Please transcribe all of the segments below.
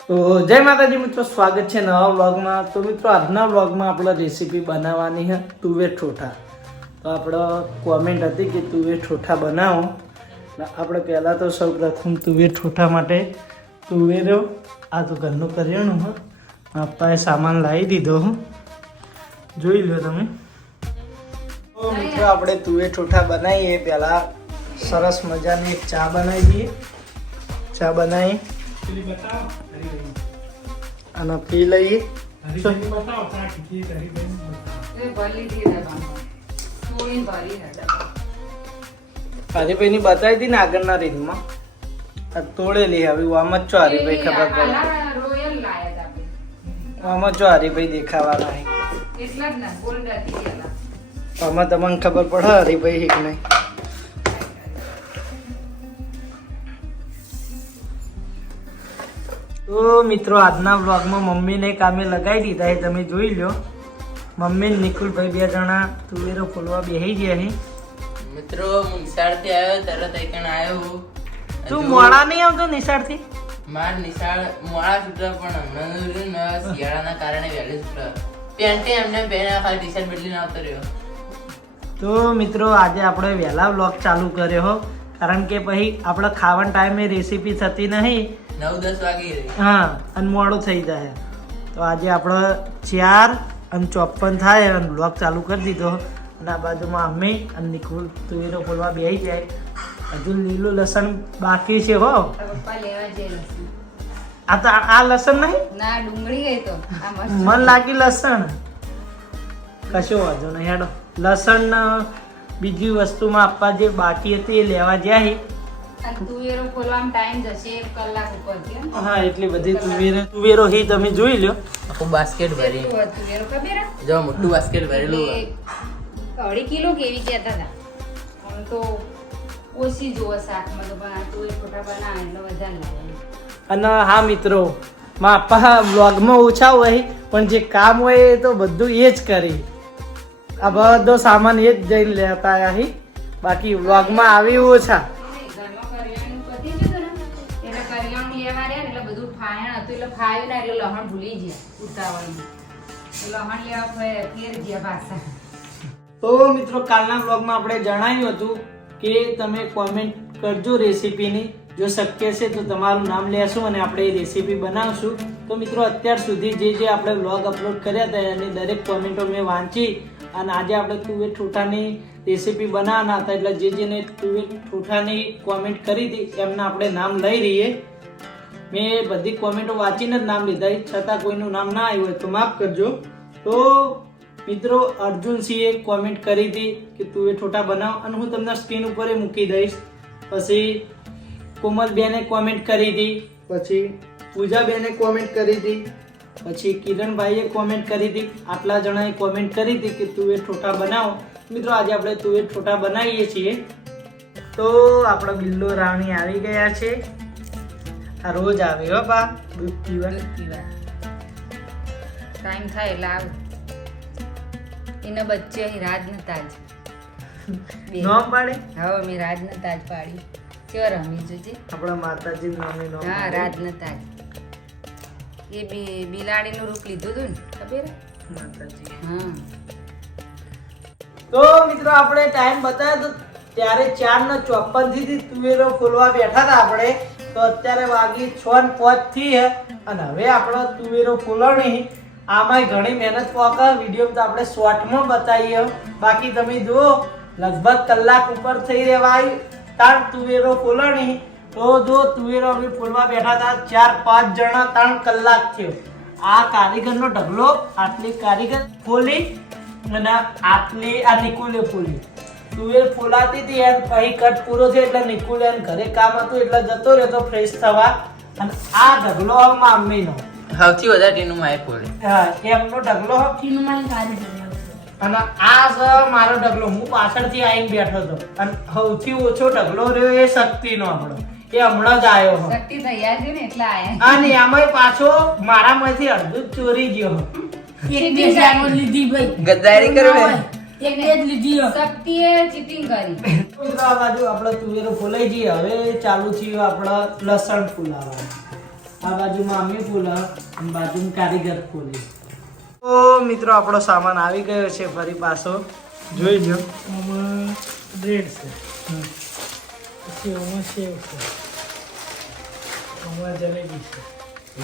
તો જય માતાજી મિત્રો, સ્વાગત છે નવા વ્લોગમાં। તો મિત્રો આજના વ્લોગમાં આપણે રેસીપી બનાવવાની છે તુવેર ઠોઠા। તો આપણે કોમેન્ટ હતી કે તુવેર ઠોઠા બનાવો। આપણે પહેલાં તો સૌપ્રથમ તુવેર ઠોઠા માટે તુવેરો આ તો ઘરનું કરિયાણું હ પપ્પાએ સામાન લાવી દીધો હું જોઈ લો તમે। તો મિત્રો આપણે તુવેર ઠોઠા બનાવીએ પહેલાં સરસ મજાની એક ચા બનાવી દઈએ। ચા બનાવી અને પી લઈએ। હરીભાઈ ની બતાવી હતી ને આગળના રીલમાં તોડેલી હવે આમ જ છો હરીભાઈ ખબર પડે આમ જ છો હરીભાઈ દેખાવાના આમાં તમને ખબર પડે હરીભાઈ એક નહીં। તો મિત્રો આજના વ્લોગમાં મમ્મીને કામે લગાવી દીધા છે તમે જોઈ લો। મમ્મી ને નિકુલભાઈ બે જણા તુવેરો ફોલવા બેસી ગયા છે। મિત્રો હું નિશાળથી આવ્યો તરત એકણ આવ્યો। તું મોડા નહીં આવતો નિશાળથી? માર નિશાળ મોડા છૂટા પણ હમણાં શિયાળાના કારણે વહેલી છૂટા। પેન્ટે એમને પહેર્યા ખાલી ટી-શર્ટ બદલીને આવતો રહ્યો। તો મિત્રો આજે આપણે વહેલા વ્લોગ ચાલુ કર્યો હો કારણ કે પછી આપણે ખાવાના ટાઈમે રેસીપી થતી નહીં 9-10 વાગી રહી। હા અને મોડું થઈ જાય। તો આજે આપણે 4:54 થાય અને વ્લોગ ચાલુ કરી દીધો। અને આ બાજુમાં અમે અને નિકુલ તુવેરો ફોલવા બેસી જાય। હજુ લીલું લસણ બાકી છે હો। આ તો આ લસણ નહીં ના ડુંગળી ગઈ તો મન લાગી લસણ કશો વાંધો નહીં હેડો। લસણ બીજી વસ્તુમાં આપવા જે બાકી હતી એ લેવા જાય। તુવેરો ખોલવામાં ટાઈમ જશે 1 કલાક ઉપર કે હા એટલી બધી તુવેરો હી તમે જોઈ લો। આખું બાસ્કેટ ભરી તુવેરો ખબર જો મોટું બાસ્કેટ ભરેલું। 2.5 કિલો કેવી કહેતા હતા આમ તો ઓછી જોવા શાકમાં તો પણ આ તુવેર ફોટા બનાવે એટલે વધારે લાગે। અને હા મિત્રો માપા વ્લોગમાં ઓછા હોય પણ જે કામ હોય એ તો બધું એ જ કરી। આ બધો સામાન એ જ જઈને લેતા આવ્યા બાકી વ્લોગમાં આવી ઓછા। ઘરમાં કરિયાણું પતી જતું ને એટલે કરિયાણું લેવા રહ્યા ને એટલે બધું ફાયણ હતું એટલે ફાયું ને એટલે લહણ ભૂલી ગયા ઉતાવળમાં લહણ લેવા ફેર ગયા પાછા। તો મિત્રો કાલના વ્લોગમાં આપણે જણાવ્યું હતું કે તમે કોમેન્ટ કરજો રેસીપીની। જો શક્ય છે તો તમારું નામ લેશું અને આપણે એ રેસીપી બનાવશું। તો મિત્રો અત્યાર સુધી જે આપણે વ્લોગ અપલોડ કર્યા હતા એની દરેક કોમેન્ટો મેં વાંચી અને આજે આપણે તુવેર ઠોઠાની રેસીપી બનાવવાના હતા એટલે જેને તુવેર ઠોઠાની કોમેન્ટ કરી હતી એમના આપણે નામ લઈ રહીએ। મેં બધી કોમેન્ટો વાંચીને જ નામ લીધા છતાં કોઈનું નામ ના આવ્યું હોય તો માફ કરજો। તો મિત્રો અર્જુનસિંહે કોમેન્ટ કરી હતી કે તુવેર ઠોઠા બનાવ અને હું તમને સ્ક્રીન ઉપર મૂકી દઈશ। પછી કોમલબેને કોમેન્ટ કરી હતી, પછી પૂજાબેને કોમેન્ટ કરી હતી, પછી કિરણભાઈએ કોમેન્ટ કરી હતી। આટલા જણાએ કોમેન્ટ કરી હતી કે તુવેર ઠોઠા બનાવો। મિત્રો આજે આપણે તુવેર ઠોઠા બનાવીએ છીએ। તો આપણા બિલ્લો રાણી આવી ગયા છે। આ રોજ આવે હો બા દૂધ પીવા ટાઈમ થાય એટલે આવે એના બચ્ચે અહીં રાજના તાજ નામ પાડે હવે મેં રાજના તાજ પાડી ચર રમી જોજે આપણા માતાજી નામે નામ હા રાજના તાજ એ બિલાડીનું રૂપ લીધું હતું ને ખબર માતાજી। હા તો મિત્રો આપણે ટાઈમ બતાવ્યો તો ત્યારે 4:54 થી તુવેરો ફોલવા બેઠા હતા આપણે। તો અત્યારે વાગી 6:05 થી અને હવે આપણો તુવેરો ફોલણી આમાં ઘણી મહેનત પોકા। વિડીયો તો આપણે શોર્ટમાં બતાવીએ બાકી તમે જુઓ લગભગ કલાક ઉપર થઈ રહેવાય તાર તુવેરો ફોલણી। તો જો તુવેરો અમે ફોલવા બેઠા હતા 4-5 જણા 3 કલાક થયો। આ કારીગરનો ઢગલો આટલી કારીગર ફોલી અને આટલી આ નિકુલે ફોલી તુવેર ફોલાતી હતી એમ પછી કટ પૂરો થયો એટલે નિકુલે ઘરે કામ હતું એટલે જતો રહ્યો ફ્રેશ થવા। અને આ ઢગલો મમ્મીનો સૌથી વધારે ટીનું માય ફોડે। હા એમનો ઢગલો અને આ છે મારો ઢગલો। હું પાછળથી આવીને બેઠો હતો અને સૌથી ઓછો ઢગલો રહ્યો એ શક્તિનો આપણો એ હમણાં જ આવ્યો હતો। શક્તિ તૈયાર છે ને એટલે આયા અને એમાંય પાછો મારામાંથી અડધું ચોરી ગયો। ગદ્દારી કરવે શક્તિએ ચીટિંગ કરી। આ બાજુ આપણો તુવેરો ફોલાઈ ગઈ। હવે ચાલુ થયું આપણા લસણ ફૂલાવા। આ બાજુ મામી ફૂલ અને બાજુ કારીગર ફૂલ. તો મિત્રો આપણો સામાન આવી ગયો છે ફરી પાછો. જોઈ લો. આમાં બ્રેડ છે, પછી આમાં સેવ છે, આમાં જલેબી છે,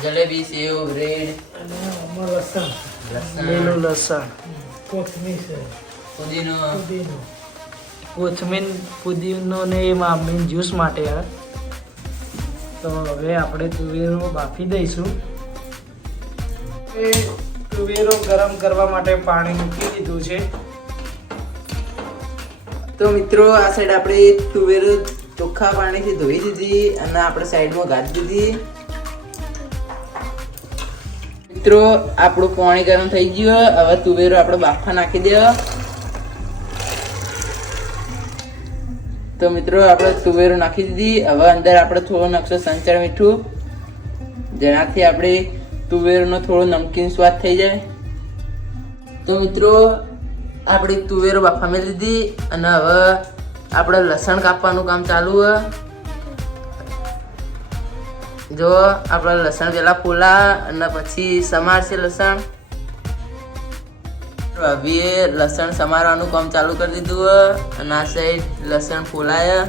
જલેબી, સેવ, બ્રેડ અને આમાં લસણ, લસણ, લીલું લસણ, કોથમીર છે, પુદીનો, પુદીનો, કોથમીર પુદીનો ને એ મામી જ્યુસ માટે આવે. તો હવે આપણે તુવેરો બાફી દઈશું. એ તુવેરો ગરમ કરવા માટે પાણી મૂકી દીધું છે. તો મિત્રો આ સાઈડ આપણે તુવેરો ચોખ્ખા પાણીથી ધોઈ દીધી અને આપણે સાઈડમાં ગાળી દીધી. મિત્રો આપણું પાણી ગરમ થઈ ગયું. હવે તુવેરો આપણે બાફા નાખી દેવા. તો મિત્રો આપણે તુવેરો નાખી દીધી. હવે અંદર આપણે થોડો નાખશો સંચળ મીઠું, જેનાથી આપણે તુવેરનો થોડો નમકીન સ્વાદ થઈ જાય. તો મિત્રો આપણે તુવેરો બાફા મેં લીધી અને હવે આપણે લસણ કાપવાનું કામ ચાલુ છે. જો આપણે લસણ પેલા ફોલા અને પછી સમારશે લસણ. હવે લસણ સમારવાનું કામ ચાલુ કરી દીધું અને આ સાઈડ લસણ ફોલાય.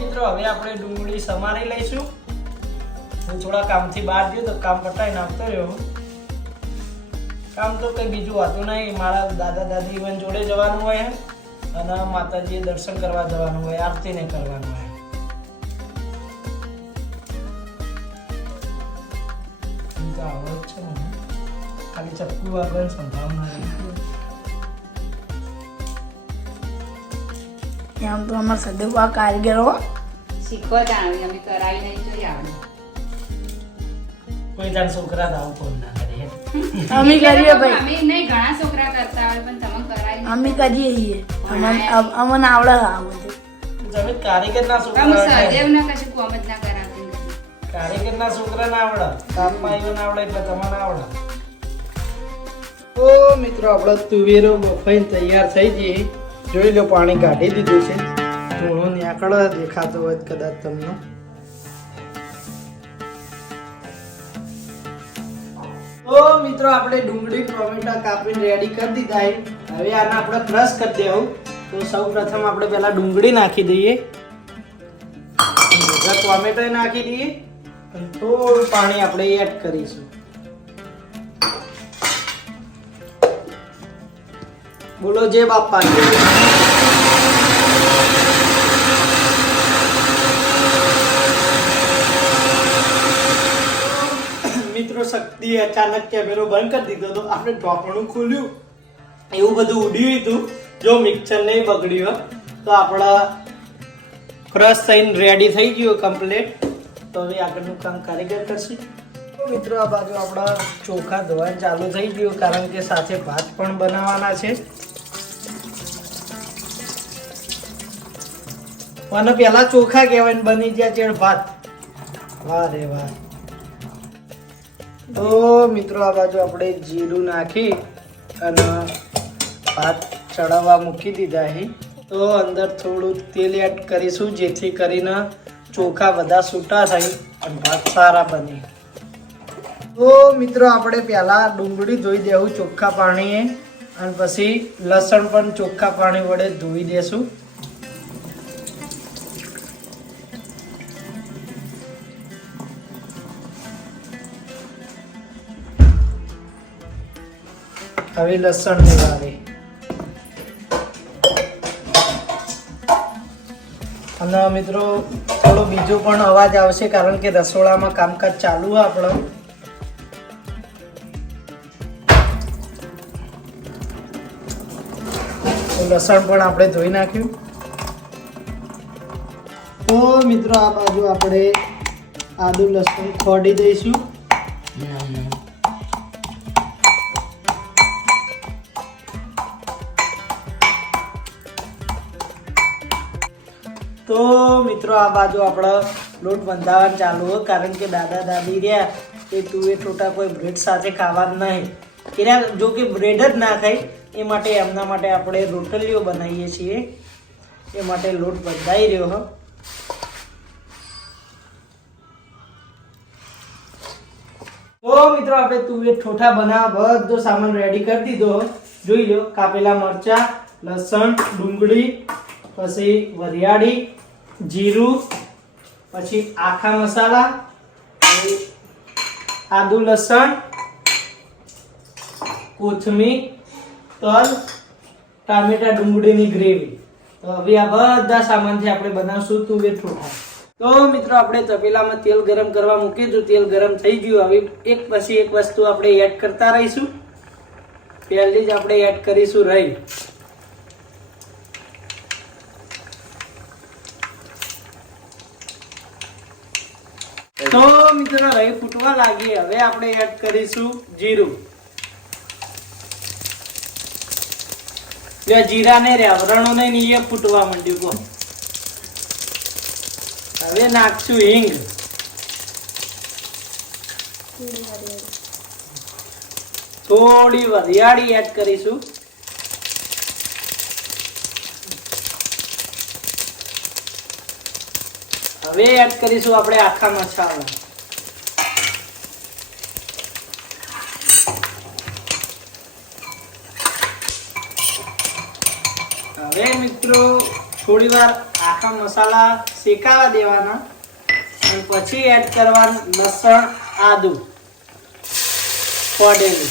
મિત્રો હવે આપણે ડુંગળી સમારી લઈશું. હું થોડા કામથી બહાર ગયો તો કામ પતાવીને આવતો રહ્યો. કામ તો કંઈ બીજું હોતું નહીં. મારા દાદા દાદી ઇવન જોડે જવાનું હોય અને માતાજીએ દર્શન કરવા જવાનું હોય, આરતીને કરવાનું હોય. તો આવો જ છે મને. ખાલી ચપ્પુ આગળ સંભાવના એમ તો અમારા સદેવા કારીગરો શીખવા જાણવી અમે કરાવી નહીં જોઈ આવડે. કોઈ તાર છોકરા આવું કોણ ના કરે. અમે કરીએ ભાઈ, અમે નહીં, ઘણા છોકરા કરતા હોય પણ તમે કરાવી નહીં. અમે કરીએ છીએ. અમને આવડે આ બધું. તમે કારીગરના તમે છોકરા હોય. સહદેવને કશું કોમ જ ના કરાવતી નથી. કારીગરના છોકરા ના આવડે, કામમાં એવું ના આવડે એટલે તમને આવડે. તો મિત્રો આપણો તુવેરો બફાઈને તૈયાર થઈ ગઈ. જોઈ લો પાણી કાઢી દીધું છે. ધૂણો નીકળે દેખાતો હોય કદાચ તમને. તો મિત્રો આપણે ડુંગળી ટોમેટા કાપીને રેડી કરી દીધા છે. હવે આને આપણે ક્રશ કરી દેવું. તો સૌ પ્રથમ આપણે પહેલા ડુંગળી નાખી દઈએ, બધા ટોમેટો નાખી દઈએ અને થોડું પાણી આપણે એડ કરીશું. બોલો જય બાપા. મિત્રો શક્તિ અચાનક કેમેરો બંધ કરી દીધો તો આપણે ઢોકણું ખોલ્યું, એવું બધું ઉડ્યું હતું. જો મિક્સર નહીં બગડ્યું તો આપણા ક્રશ થઈને રેડી થઈ ગયું કમ્પ્લીટ. તો હવે આગળનું કામ કારીગર કરશે. તો મિત્રો આ બાજુ આપણા ચોખા ધોવાનું ચાલુ થઈ ગયું, કારણ કે સાથે ભાત પણ બનાવવાના છે. અને પેલા ચોખા કહેવાય ને બની ગયા ચેડ ભાત. વાહ રે વાહ. તો મિત્રો આ બાજુ આપણે જીરું નાખી અને ભાત ચડાવવા મૂકી દીધા છે. તો અંદર થોડું તેલ એડ કરીશું, જેથી કરીને ચોખા બધા છૂટા થાય અને ભાત સારા બને. તો મિત્રો આપણે પહેલા ડુંગળી ધોઈ દેવું ચોખ્ખા પાણીએ અને પછી લસણ પણ ચોખ્ખા પાણી વડે ધોઈ દેશું. હવે લસણ ની વારે અને મિત્રો થોડો બીજો પણ અવાજ આવશે, કારણ કે રસોડામાં કામકાજ ચાલુ છે આપણો. તો લસણ પણ આપણે ધોઈ નાખ્યું. તો મિત્રો આ બાજુ આપણે આદુ લસણ ખોડી દઈશું. તો મિત્રો આ બાજુ આપણે લોટ બંધાવવાનું ચાલુ હોય, કારણ કે દાદા દાદી રહ્યા એ તુવેર ટોટા કોઈ બ્રેડ સાથે ખાવા જ નહીં. એના જો કે બ્રેડ જ ના ખાય એ માટે એમના માટે આપણે રોટલીઓ બનાવીએ છીએ. એ માટે લોટ બંધાઈ રહ્યો હ. તો મિત્રો આપણે તુવેર ઠોઠા બનાવવા બધો સામાન રેડી કરી દીધો. જોઈ લો, કાપેલા મરચા, લસણ, ડુંગળી, પછી વરિયાળી, જીરું, પછી આખા મસાલા, આદુ લસણ, કોથમીર, તલ, ટામેટા ડુંગળીની ગ્રેવી. તો હવે આ બધા સામાનથી આપણે બનાવશું તુવેર ઠોઠા. તો મિત્રો આપણે તપેલામાં તેલ ગરમ કરવા મૂકીશું. તેલ ગરમ થઈ ગયું. હવે એક પછી એક વસ્તુ આપણે એડ કરતા રહીશું. પહેલી જ આપણે એડ કરીશું રાઈ. તો મિત્રો રાઈ ફૂટવા લાગી. હવે આપણે એડ કરીશું જીરું. જીરા ને રેવરણો ને એ ફૂટવા માંડ્યું. કહો હવે નાખશું હિંગ. થોડી વરિયાળી એડ કરીશું. હવે એડ કરીશું આપણે આખા મસાલા. હવે મિત્રો થોડી વાર આખા મસાલા શેકાવા દેવાના અને પછી એડ કરવાનું લસણ, આદુ ફોડેલું.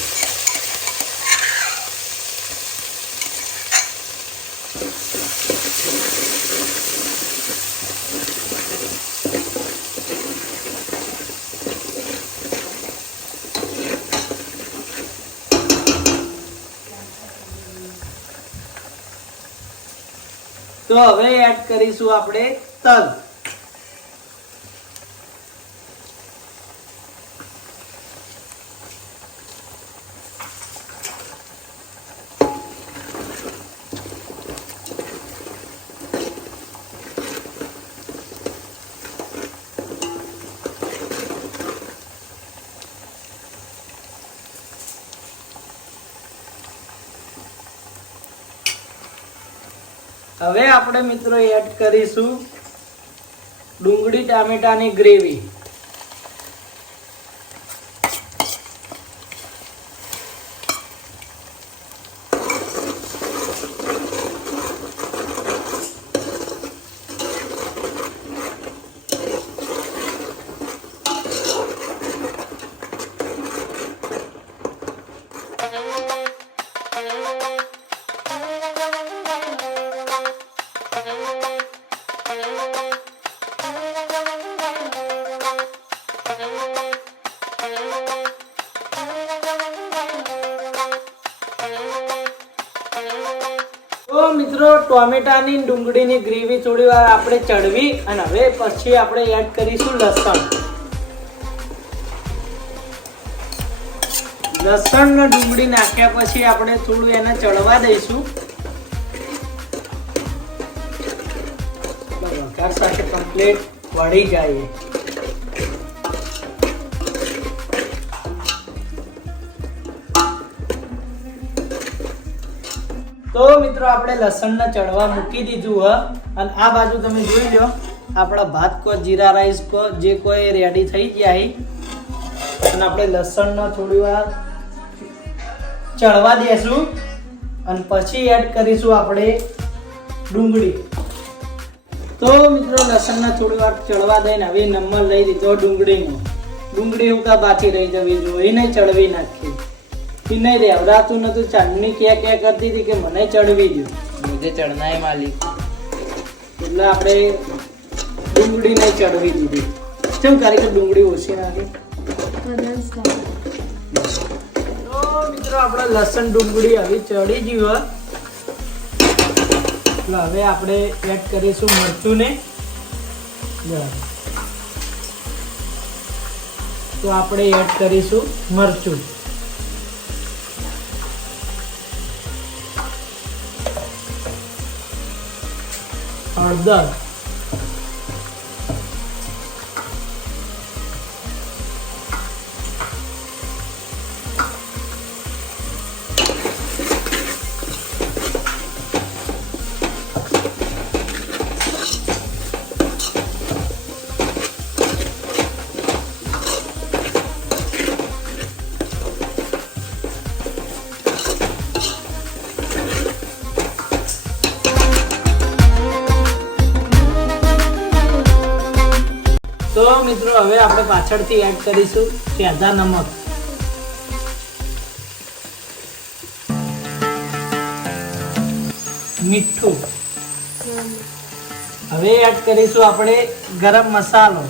તો હવે એડ કરીશું આપણે તલ. હવે આપણે મિત્રો એડ કરીશું ડુંગળી ટામેટાની ગ્રેવી. તો મિત્રો ટોમેટાની ડુંગળીની ગ્રેવી થોડી વાર આપણે ચડવી અને હવે પછી આપણે એડ કરીશું લસણ. લસણ ને ડુંગળી નાખ્યા પછી આપણે થોડું એને ચડવા દઈશું. વઘાર સાથે કમ્પ્લીટ વળી જાય. તો મિત્રો આપણે લસણને ચડવા મૂકી દીધું હ અને આ બાજુ તમે જોઈ લો આપણા ભાત કો જીરા રાઈસ કો જે કોઈ રેડી થઈ ગયા અને આપણે લસણને થોડી વાર ચડવા દેશું અને પછી એડ કરીશું આપણે ડુંગળી. તો મિત્રો લસણને થોડી વાર ચડવા દઈને હવે નંબર લઈ દીધો ડુંગળીનો. ડુંગળી ઉકા બાકી રહી જવી જોઈને ચડવી નાખી. नहीं रेवरातुं नतुं. चांदनी क्या क्या करती थी कि मने चढ़वी दो, मुझे चढ़ना है मालिक. એટલે આપણે ડુંગળી ને ચડવી દીધી. કેમ કારણ કે ડુંગળી ઓછી નાખી. તો મિત્રો આપણે લસણ ડુંગળી હવે ચડી ગયું. એટલે હવે આપણે એડ કરીશું મરચું ને. તો આપણે એડ કરીશું મરચું. હળદર, મિત્રો હવે આપણે પાછળથી એડ કરીશું સેંધા નમક. મીઠું. હવે એડ કરીશું આપણે ગરમ મસાલો.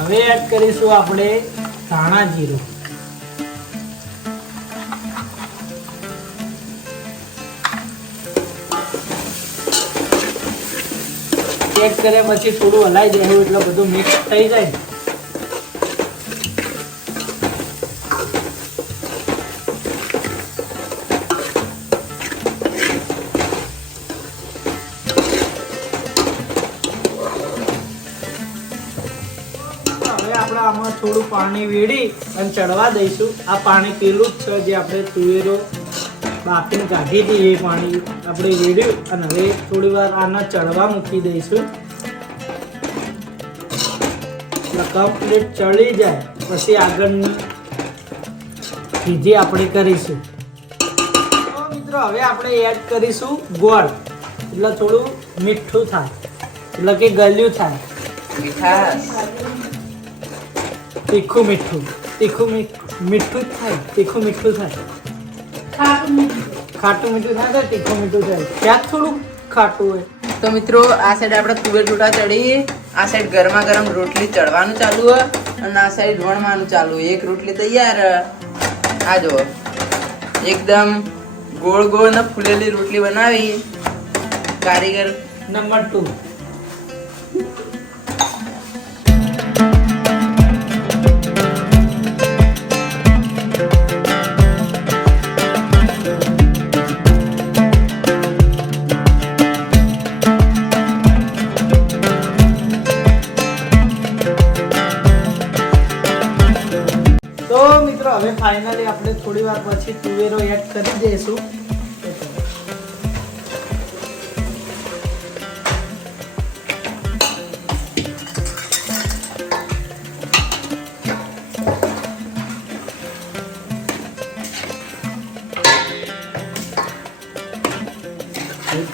હવે એડ કરીશું આપણે ધાણા જીરું. એડ કર્યા પછી થોડું હલાઈ દેવું એટલે બધું મિક્સ થઈ જાય. હવે આપણે આમાં થોડું પાણી વેડી અને ચડવા દઈશું. આ પાણી પેલું જ છે જે આપણે તુવેરો બાફીને કાઢી હતી, એ પાણી આપણે વેડ્યું અને હવે થોડી વાર આના ચડવા મૂકી દઈશું. કમ્પ્લીટ ચડી જાય પછી આગળની વિધિ આપણે કરીશું. તો મિત્રો હવે આપણે એડ કરીશું ગોળ, એટલે થોડું મીઠું થાય, એટલે કે ગળ્યું થાય. મીઠાશ. તીખું મીઠું મીઠું જ થાય, તીખું મીઠું થાય, ખાટું મીઠું થાય તો તીખું મીઠું થાય. ક્યાંક થોડું ખાટું હોય. તો મિત્રો આ સાઈડ આપણે તુવેર ટોટા ચડી, આ સાઈડ ગરમા ગરમ રોટલી ચડવાનું ચાલુ હોય અને આ સાઈડ વણવાનું ચાલુ હોય. એક રોટલી તૈયાર. આ જુઓ એકદમ ગોળ ગોળ ને ફૂલેલી રોટલી બનાવી કારીગર નંબર 2. તો મિત્રો હવે ફાઇનલી આપણે થોડી વાર પછી તુવેરો એડ કરી દઈશું.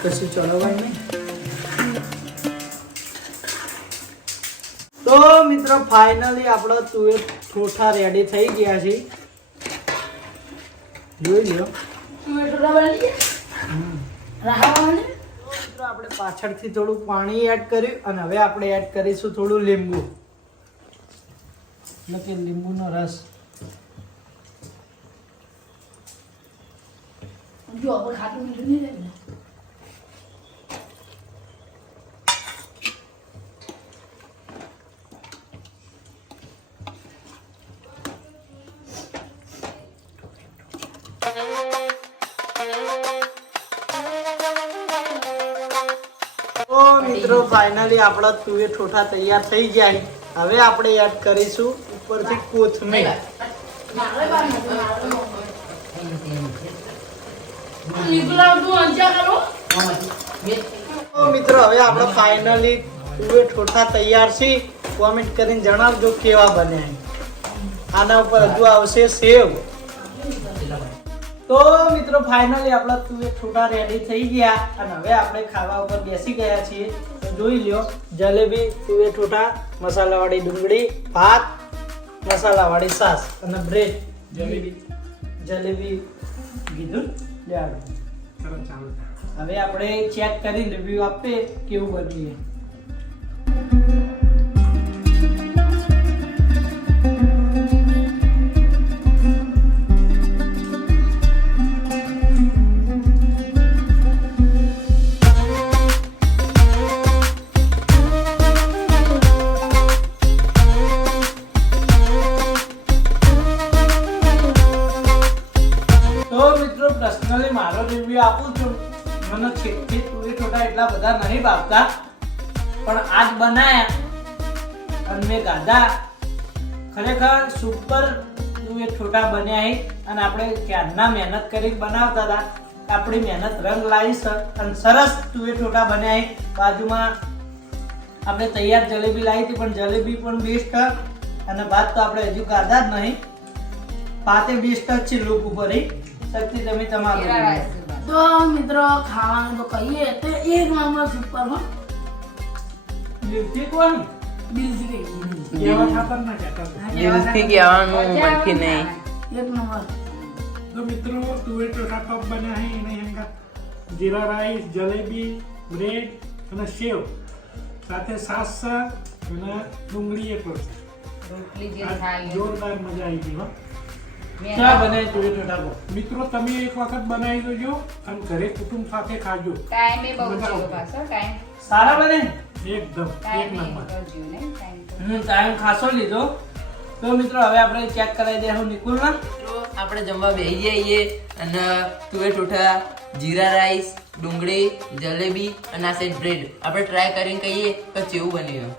કશું ચડવાનું નહીં. તો મિત્રો ફાઇનલી આપણો તુવેર ઠોઠા રેડી થઈ ગયા છે. જોઈ લો. મિત્રો આપણે પાછળથી થોડું પાણી એડ કર્યું અને હવે આપણે એડ કરીશું થોડું લીંબુ, એટલે કે લીંબુનો રસ. તો મિત્રો ફાઇનલી આપણા તુવેર ઠોઠા તૈયાર થઈ જાય. હવે આપણે એડ કરીશું ઉપરથી કોથમીર. તો મિત્રો હવે આપણે ફાઇનલી તુવેર ઠોઠા તૈયાર છે. કોમેન્ટ કરીને જણાવજો કેવા બન્યા. આના ઉપર હજુ આવશે સેવ. તો મિત્રો ફાઇનલી આપણા તુવેર ઠોઠા રેડી થઈ ગયા અને હવે આપણે ખાવા ઉપર બેસી ગયા છીએ. તો જોઈ લ્યો, જલેબી, તુવેર ઠોઠા, મસાલાવાળી ડુંગળી, ભાત, મસાલાવાળી છાશ અને બ્રેડ. જલેબી કીધું. હવે આપણે ચેક કરી રિવ્યુ આપીએ કેવું બન્યું. પર્સનલી મારો રિવ્યુ આપું છું. મને છેકથી તુવેર ઠોઠા એટલા બધા નહીં ભાવતા, પણ આજ બનાયા અને મેં ગાધા. ખરેખર સુપર તુવેર ઠોઠા બન્યા છે અને આપણે ક્યારના મહેનત કરી બનાવતા હતા. આપણી મહેનત રંગ લાવી છે અને સરસ તુવેર ઠોઠા બન્યા છે. બાજુમાં આપણે તૈયાર જલેબી લાવી હતી, પણ જલેબી પણ બેસ્ટ અને ભાત તો આપણે હજુ ગાધા જ નહીં. ભાતે બેસ્ટ જ છે લોક ઉપર. શક્તિ તમે તમારું જીરા બોલો. રાઈસ બને. તો મિત્રો ખાવાનું તો કહીએ તો એક નંબર સુપર હો દિલથી કોણ? દિલથી કહીએ કેવા ખાતર ના કહેતા. દિલથી કહેવાનું મજા આવે મનથી ને નહીં. એક નંબર તો મિત્રો તુવેર ચોખા ટોપ બન્યા છે એને હંગા જીરા રાઈસ જલેબી બ્રેડ અને સેવ સાથે સાસ છે અને ડુંગળી એ પણ છે. રોટલી જે આ થાય જોરદાર મજા આવી ગઈ હો ક્યાં બને તુવેર ચોખા કો? મિત્રો તમે એક વખત બનાવી જોજો અને ઘરે કુટુંબ સાથે ખાજો ટાઈમે બહુ થયો પાછો ટાઈમ સારા બને? એકદમ એક ટાઈમે નંબર બહુ થયો ને ટાઈમ તો. ટાઈમ ખાસો લીધો. તો મિત્રો હવે આપણે ચેક કરાવી દે હું નિકુલના. તો આપણે જમવા બેસી જઈએ અને તુવેર ઠોઠા જીરા રાઈસ ડુંગળી જલેબી અને આ સેટ બ્રેડ આપણે ટ્રાય કરીને કહીએ કે કેવું બન્યું.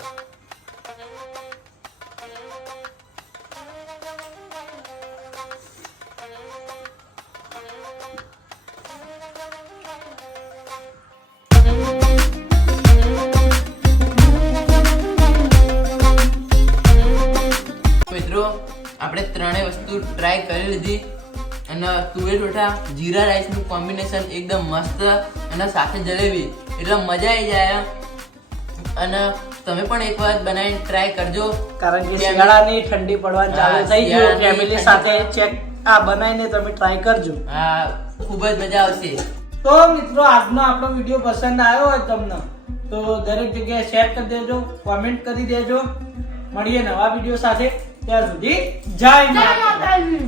મિત્રો આપણે ત્રણેય વસ્તુ ટ્રાય કરી લીધી અને તુવેર ઠોઠા જીરા રાઈસનું કોમ્બિનેશન એકદમ મસ્ત અને સાથે જલેબી એટલે મજા આવી જાય અને તમે પણ એક વાર બનાવીને ટ્રાય કરજો કારણ કે કેમ? શિયાળાની ઠંડી પડવાની ચાલુ હા, થઈ ગયું. શિયાળાની ફેમિલી ઠંડી સાથે ચેક આ બનાવીને તમે ટ્રાય કરજો. હા ખૂબ જ મજા આવશે. તો મિત્રો આજનો આપણો વિડીયો પસંદ આવ્યો હોય તમને તો દરેક જગ્યાએ શેર કરી દેજો, કોમેન્ટ કરી દેજો. મળીએ નવા વિડીયો સાથે. ત્યાં સુધી જય જય માતા. માતાજી